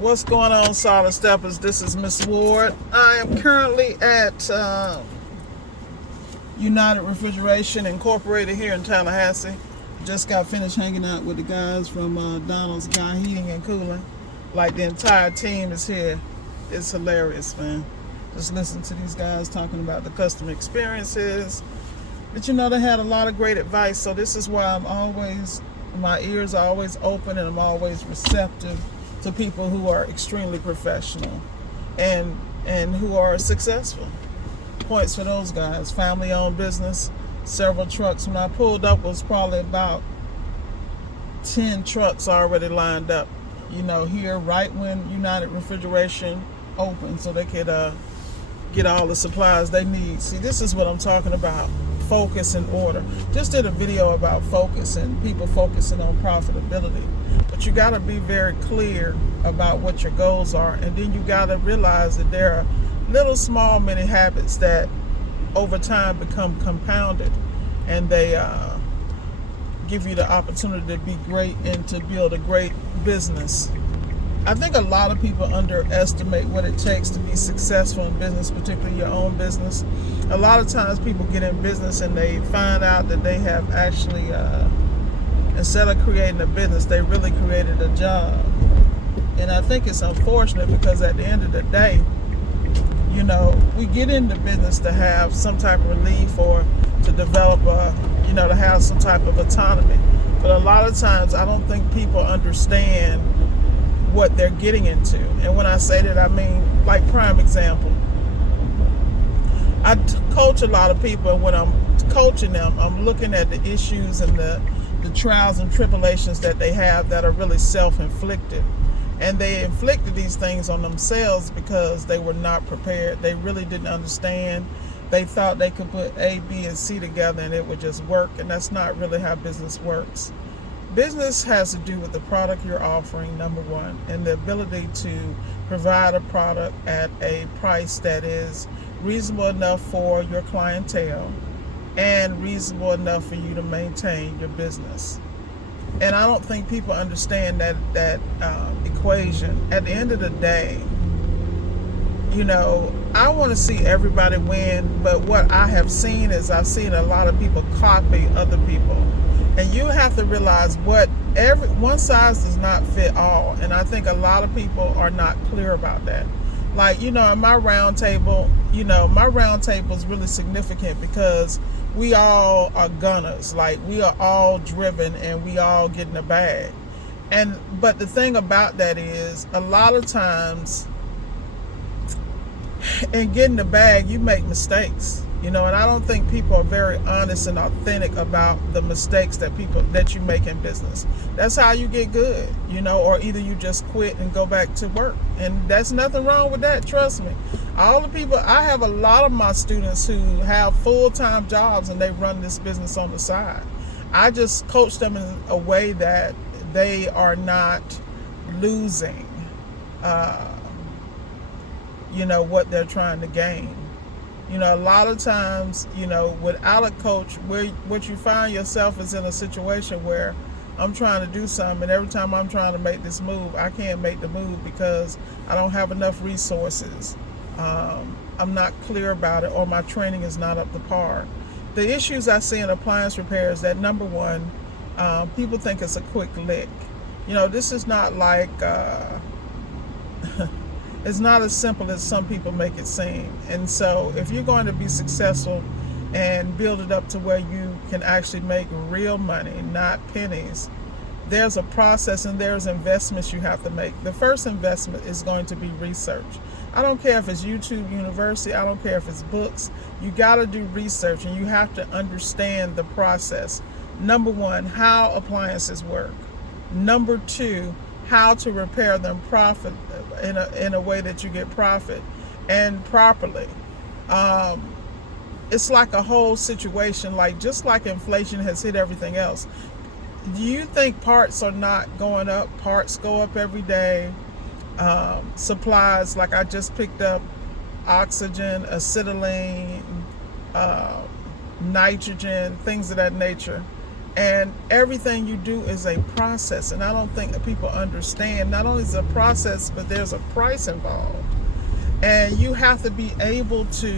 What's going on, Solid Steppers? This is Miss Ward. I am currently at United Refrigeration Incorporated here in Tallahassee. Just got finished hanging out with the guys from Donald's Guy Heating and Cooling. Like, the entire team is here. It's hilarious, man. Just listen to these guys talking about the customer experiences. But you know, they had a lot of great advice. So this is why my ears are always open and I'm always receptive to people who are extremely professional and who are successful. Points for those guys. Family-owned business, several trucks. When I pulled up, was probably about 10 trucks already lined up, you know, here right when United Refrigeration opened, so they could get all the supplies they need. See, this is what I'm talking about. Focus and order. Just did a video about focus and people focusing on profitability. But you got to be very clear about what your goals are. And then you got to realize that there are little small mini habits that over time become compounded. And they give you the opportunity to be great and to build a great business. I think a lot of people underestimate what it takes to be successful in business, particularly your own business. A lot of times people get in business and they find out that they have actually, instead of creating a business, they really created a job. And I think it's unfortunate because at the end of the day, you know, we get into business to have some type of relief or to develop to have some type of autonomy. But a lot of times I don't think people understand what they're getting into. And when I say that, I mean, like, prime example, I coach a lot of people, and when I'm coaching them, I'm looking at the issues and the trials and tribulations that they have that are really self-inflicted. And they inflicted these things on themselves because they were not prepared. They really didn't understand. They thought they could put A, B, and C together and it would just work, and that's not really how business works. Business has to do with the product you're offering, number one, and the ability to provide a product at a price that is reasonable enough for your clientele and reasonable enough for you to maintain your business. And I don't think people understand that equation. At the end of the day, you know, I want to see everybody win, but what I have seen is I've seen a lot of people copy other people. And you have to realize one size does not fit all. And I think a lot of people are not clear about that. Like, you know, in my round table, my round table is really significant because we all are gunners. Like, we are all driven and we all get in the bag. But the thing about that is, a lot of times in getting the bag, you make mistakes. And I don't think people are very honest and authentic about the mistakes that you make in business. That's how you get good, or either you just quit and go back to work. And there's nothing wrong with that, trust me. All the people, I have a lot of my students who have full-time jobs and they run this business on the side. I just coach them in a way that they are not losing, what they're trying to gain. A lot of times, without a coach, what you find yourself is in a situation where I'm trying to do something, and every time I'm trying to make this move, I can't make the move because I don't have enough resources. I'm not clear about it, or my training is not up to par. The issues I see in appliance repair is that, number one, people think it's a quick lick. This is not like... it's not as simple as some people make it seem. And so if you're going to be successful and build it up to where you can actually make real money, not pennies, there's a process and there's investments you have to make. The first investment is going to be research. I don't care if it's YouTube University, I don't care if it's books. You got to do research and you have to understand the process. Number one, how appliances work. Number two, how to repair them profit in a way that you get profit and properly. It's like a whole situation, like just like inflation has hit everything else. Do you think parts are not going up? Parts go up every day. Supplies, like I just picked up oxygen, acetylene, nitrogen, things of that nature. And everything you do is a process, and I don't think that people understand. Not only is it a process, but there's a price involved, and you have to be able to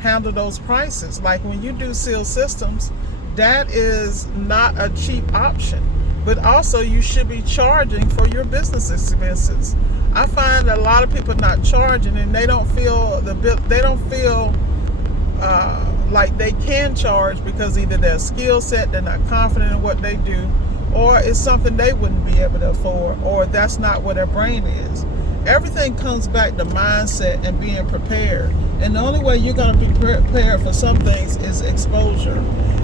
handle those prices. Like when you do seal systems, that is not a cheap option, but also you should be charging for your business expenses. I find that a lot of people not charging, and they don't feel like they can charge because either their skill set, they're not confident in what they do, or it's something they wouldn't be able to afford, or that's not where their brain is. Everything comes back to mindset and being prepared. And the only way you're going to be prepared for some things is exposure.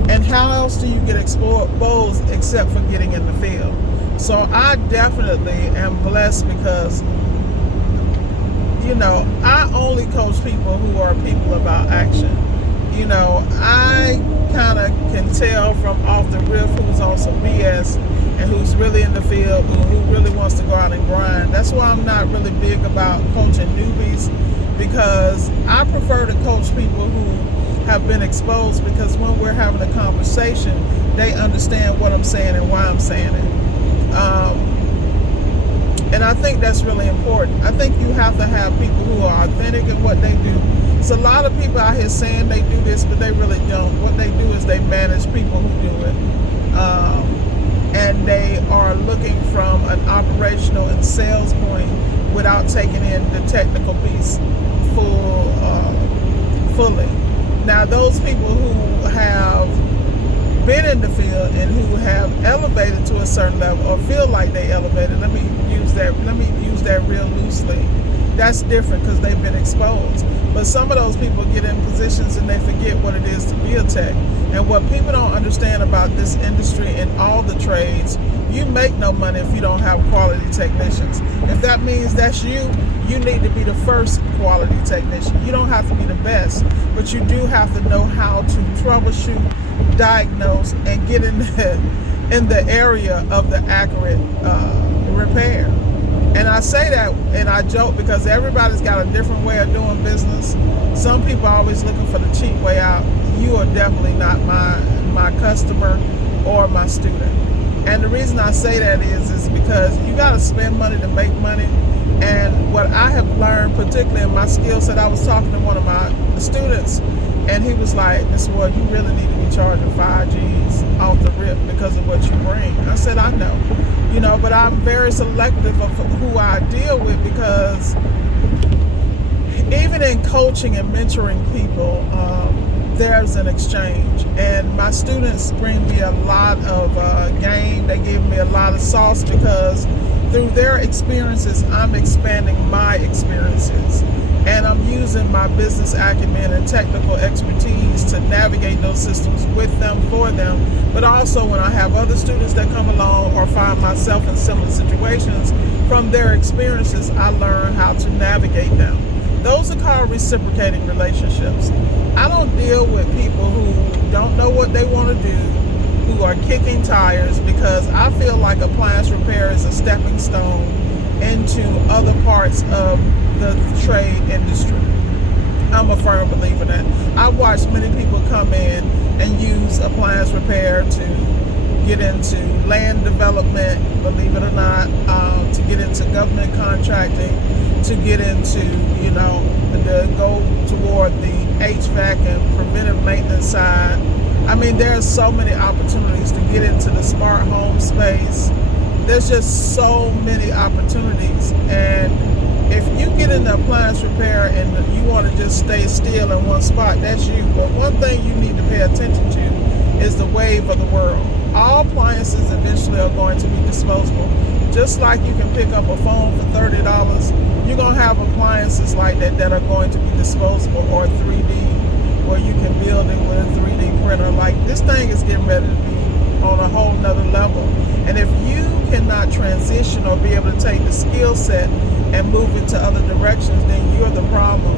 And how else do you get exposed except for getting in the field? So I definitely am blessed because, I only coach people who are people about action. I kind of can tell from off the riff who's on some BS and who's really in the field, who really wants to go out and grind. That's why I'm not really big about coaching newbies, because I prefer to coach people who have been exposed, because when we're having a conversation, they understand what I'm saying and why I'm saying it. And I think that's really important. I think you have to have people who are authentic in what they do. There's a lot of people out here saying they do this, but they really don't. What they do is they manage people who do it. And they are looking from an operational and sales point without taking in the technical piece fully. Now, those people who have been in the field and who have elevated to a certain level or feel like they elevated, let me use that real loosely. That's different because they've been exposed. But some of those people get in positions and they forget what it is to be a tech. And what people don't understand about this industry and all the trades, you make no money if you don't have quality technicians. If that means that's you need to be the first quality technician. You don't have to be the best, but you do have to know how to troubleshoot, diagnose, and get in the area of the accurate repair. And I say that and I joke because everybody's got a different way of doing business. Some people are always looking for the cheap way out. You are definitely not my customer or my student. And the reason I say that is because you got to spend money to make money. And what I have learned, particularly in my skill set, I was talking to one of my students, and he was like, "Miss Ward, you really need to be charging 5 G's off the rip because of what you bring." I said, "I know, but I'm very selective of who I deal with, because even in coaching and mentoring people, there's an exchange. And my students bring me a lot of game. They give me a lot of sauce, because through their experiences, I'm expanding my experiences. And I'm using my business acumen and technical expertise to navigate those systems with them, for them. But also when I have other students that come along or find myself in similar situations, from their experiences, I learn how to navigate them. Those are called reciprocating relationships. I don't deal with people who don't know what they want to do, who are kicking tires, because I feel like appliance repair is a stepping stone into other parts of the trade industry. I'm a firm believer in that. I've watched many people come in and use appliance repair to get into land development, believe it or not, to get into government contracting, to get into, to go toward the HVAC and preventive maintenance side. I mean, there's so many opportunities to get into the smart home space. There's just so many opportunities. And if you get into appliance repair and you want to just stay still in one spot, that's you. But one thing you need to pay attention to is the wave of the world. All appliances eventually are going to be disposable. Just like you can pick up a phone for $30, you're going to have appliances like that are going to be disposable, or 3D, where you can build it with a 3D printer. Like, this thing is getting ready to be on a whole nother level. And if you cannot transition or be able to take the skill set and move it to other directions, then you're the problem.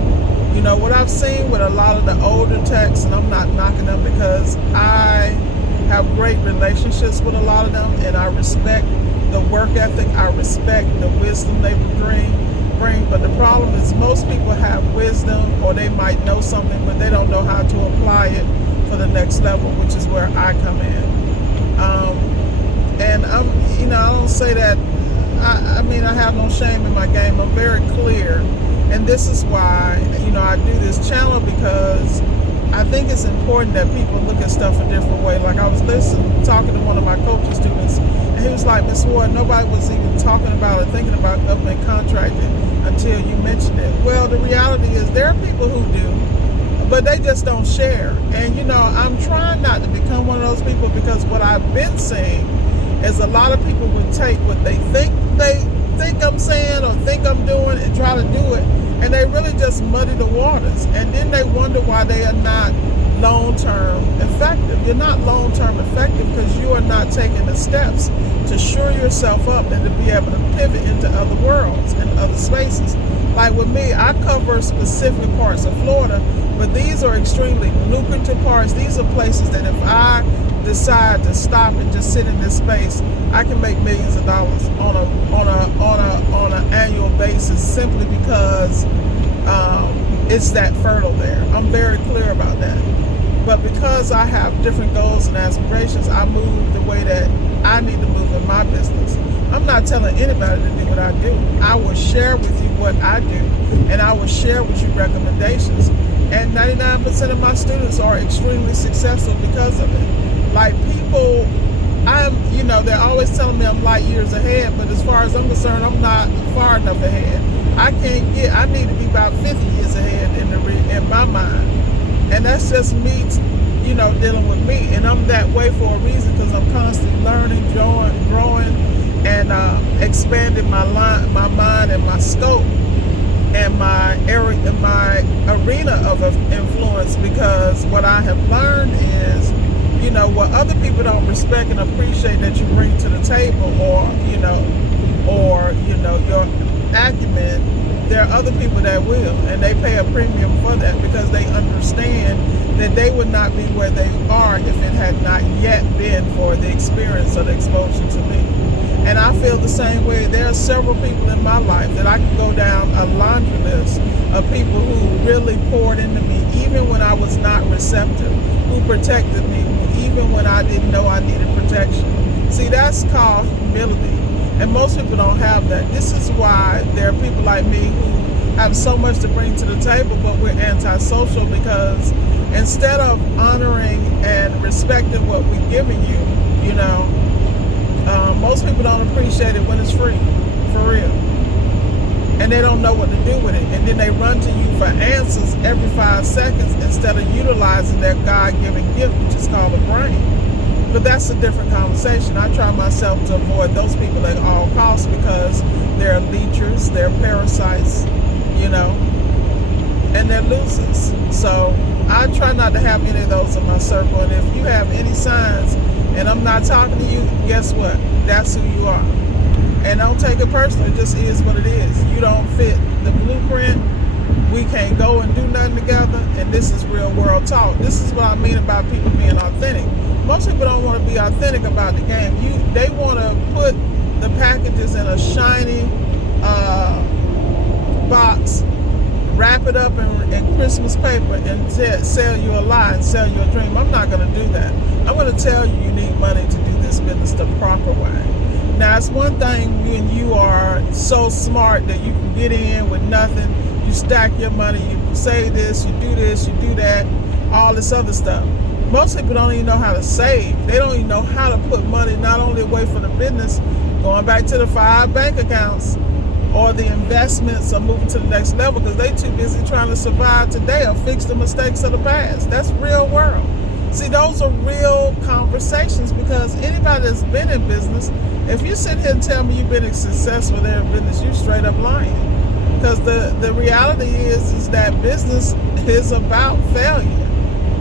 What I've seen with a lot of the older techs, and I'm not knocking them because I have great relationships with a lot of them, and I respect the work ethic, I respect the wisdom they bring. But the problem is most people have wisdom, or they might know something, but they don't know how to apply it for the next level, which is where I come in. And I don't say that. I mean, I have no shame in my game. I'm very clear, and this is why I do this channel, because I think it's important that people look at stuff a different way. Like, I was talking to one of my coaching students, and he was like, "Miss Ward, nobody was even talking about or thinking about government contracting until you mentioned it." Well, the reality is there are people who do, but they just don't share. And I'm trying not to become one of those people, because what I've been seeing is a lot of people would take what they think I'm saying or think I'm doing and try to do it, and they really just muddy the waters, and then they wonder why they are not long-term effective. You're not long-term effective because you are not taking the steps to shore yourself up and to be able to pivot into other worlds and other spaces. Like with me, I cover specific parts of Florida, but these are extremely lucrative parts. These are places that if I decide to stop and just sit in this space, I can make millions of dollars on an annual basis, simply because it's that fertile there. I'm very clear about that. But because I have different goals and aspirations, I move the way that I need to move in my business. I'm not telling anybody to do what I do. I will share with you what I do, and I will share with you recommendations. And 99% of my students are extremely successful because of it. Like, people, they're always telling me I'm light years ahead, but as far as I'm concerned, I'm not far enough ahead. I need to be about 50 years ahead in my mind. And that's just me, dealing with me. And I'm that way for a reason, because I'm constantly learning, growing, and expanding my mind and my scope and my arena of influence. Because what I have learned is, what other people don't respect and appreciate that you bring to the table, or your acumen, there are other people that will, and they pay a premium for that, because they understand that they would not be where they are if it had not yet been for the experience or the exposure to me. And I feel the same way. There are several people in my life that I can go down a laundry list of people who really poured into me, even when I was not receptive, who protected me, even when I didn't know I needed protection. See, that's called humility. And most people don't have that. This is why there are people like me who have so much to bring to the table, but we're antisocial, because instead of honoring and respecting what we're giving you, most people don't appreciate it when it's free, for real. And they don't know what to do with it. And then they run to you for answers every 5 seconds instead of utilizing their God-given gift, which is called a brain. But that's a different conversation. I try myself to avoid those people at all costs, because they're leechers, they're parasites, and they're losers. So I try not to have any of those in my circle. And if you have any signs and I'm not talking to you, guess what? That's who you are. And don't take it personally. It just is what it is. You don't fit the blueprint. We can't go and do nothing together. And this is real world talk. This is what I mean about people being authentic. Most people don't want to be authentic about the game. They want to put the packages in a shiny box, wrap it up in Christmas paper, and sell you a lie and sell you a dream. I'm not going to do that. I'm going to tell you need money to do this business the proper way. Now, it's one thing when you are so smart that you can get in with nothing. You stack your money, you say this, you do that, all this other stuff. Most people don't even know how to save. They don't even know how to put money not only away for the business, going back to the 5 bank accounts, or the investments, or moving to the next level, because they too busy trying to survive today or fix the mistakes of the past. That's real world. See, those are real conversations, because anybody that's been in business, if you sit here and tell me you've been successful there in business, you're straight up lying. Because the reality is that business is about failure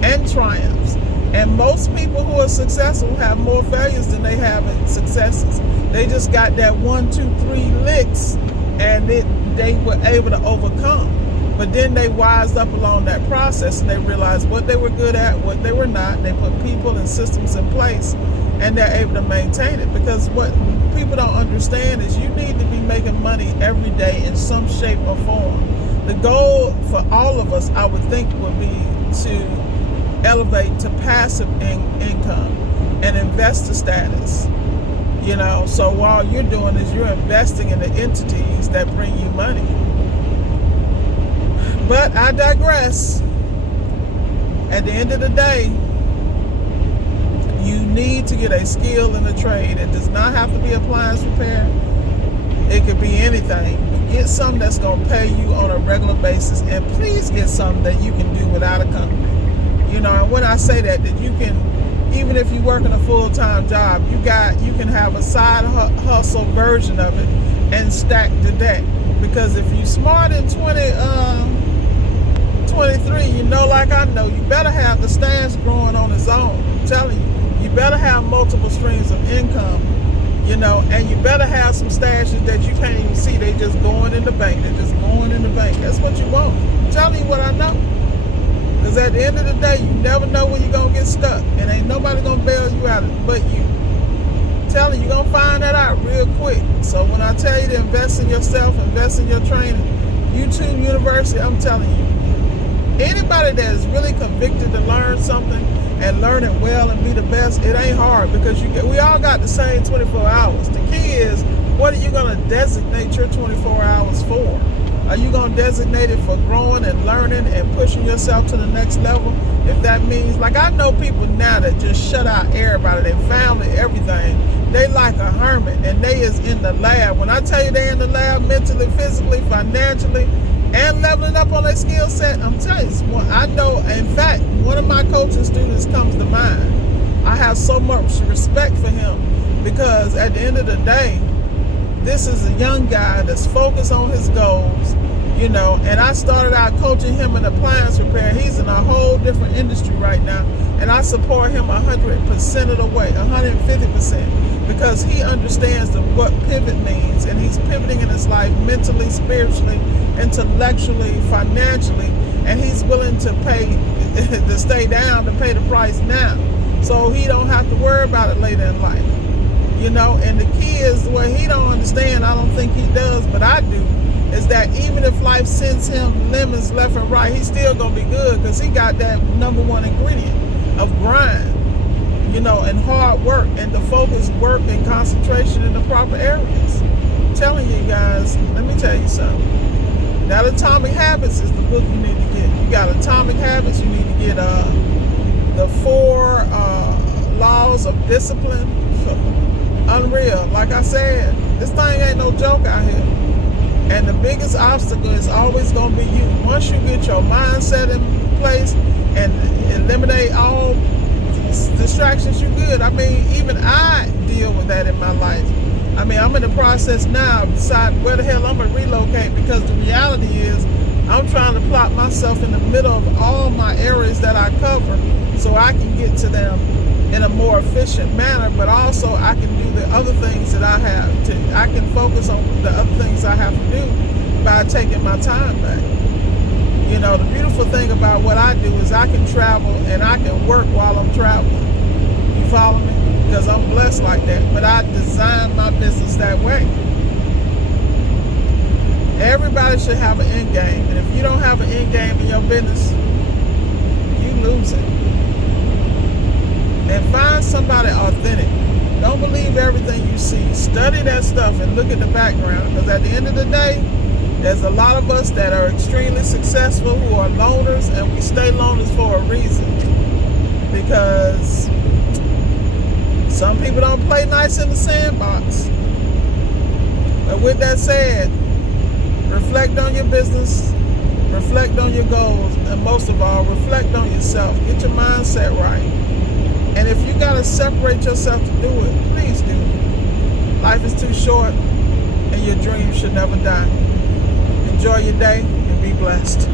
and triumphs. And most people who are successful have more failures than they have successes. They just got that 1, 2, 3 licks, and they were able to overcome. But then they wised up along that process, and they realized what they were good at, what they were not. They put people and systems in place, and they're able to maintain it. Because what people don't understand is you need to be making money every day in some shape or form. The goal for all of us, I would think, would be to elevate to passive income. an investor status. You know, so while you're doing is you're investing in the entities that bring you money. But I digress. At the end of the day, you need to get a skill in the trade. It does not have to be appliance repair. It could be anything. But get something that's going to pay you on a regular basis, and please get something that you can do without a company. You know, and when I say that you can, even if you're working a full-time job, you can have a side hustle version of it and stack the deck. Because if you're smart in 23, you know, like I know, you better have the stash growing on its own. I'm telling you, you better have multiple streams of income, you know, and you better have some stashes that you can't even see. They just going in the bank. They're just going in the bank. That's what you want. I'm telling you what I know. Because at the end of the day, you never know when you're going to get stuck. And ain't nobody going to bail you out but you. I'm telling you, you're going to find that out real quick. So when I tell you to invest in yourself, invest in your training, YouTube University, I'm telling you, anybody that is really convicted to learn something and learn it well and be the best, it ain't hard because we all got the same 24 hours. The key is, what are you going to designate your 24 hours for? Are you going to designate it for growing and learning and pushing yourself to the next level? If that means, like I know people now that just shut out everybody, their family, everything. They like a hermit and they is in the lab. When I tell you they in the lab mentally, physically, financially, and leveling up on their skill set, I'm telling you, I know, in fact, one of my coaching students comes to mind. I have so much respect for him because at the end of the day, this is a young guy that's focused on his goals, you know, and I started out coaching him in appliance repair. He's in a whole different industry right now, and I support him 100% of the way, 150%, because he understands what pivot means, and he's pivoting in his life mentally, spiritually, intellectually, financially, and he's willing to pay, to stay down, to pay the price now, so he don't have to worry about it later in life. You know, and the key is what he don't understand, I don't think he does, but I do, is that even if life sends him lemons left and right, he's still going to be good because he got that number one ingredient of grind, you know, and hard work and the focused work and concentration in the proper areas. I'm telling you guys, let me tell you something. That Atomic Habits is the book you need to get. You got Atomic Habits, you need to get the 4 laws of discipline. Unreal. Like I said, this thing ain't no joke out here. And the biggest obstacle is always going to be you. Once you get your mindset in place and eliminate all distractions, you're good. I mean, even I deal with that in my life. I mean, I'm in the process now of deciding where the hell I'm going to relocate, because the reality is I'm trying to plot myself in the middle of all my areas that I cover so I can get to them in a more efficient manner, but also I can do the other things that I have to. I can focus on the other things I have to do by taking my time back. You know, the beautiful thing about what I do is I can travel and I can work while I'm traveling. You follow me? Because I'm blessed like that. But I designed my business that way. Everybody should have an end game. And if you don't have an end game in your business, you lose it. And find somebody authentic. Don't believe everything you see. Study that stuff and look at the background. Because at the end of the day, there's a lot of us that are extremely successful who are loners, and we stay loners for a reason. Because some people don't play nice in the sandbox. But with that said, reflect on your business, reflect on your goals, and most of all, reflect on yourself. Get your mindset right. And if you got to separate yourself to do it, please do. Life is too short, and your dreams should never die. Enjoy your day and be blessed.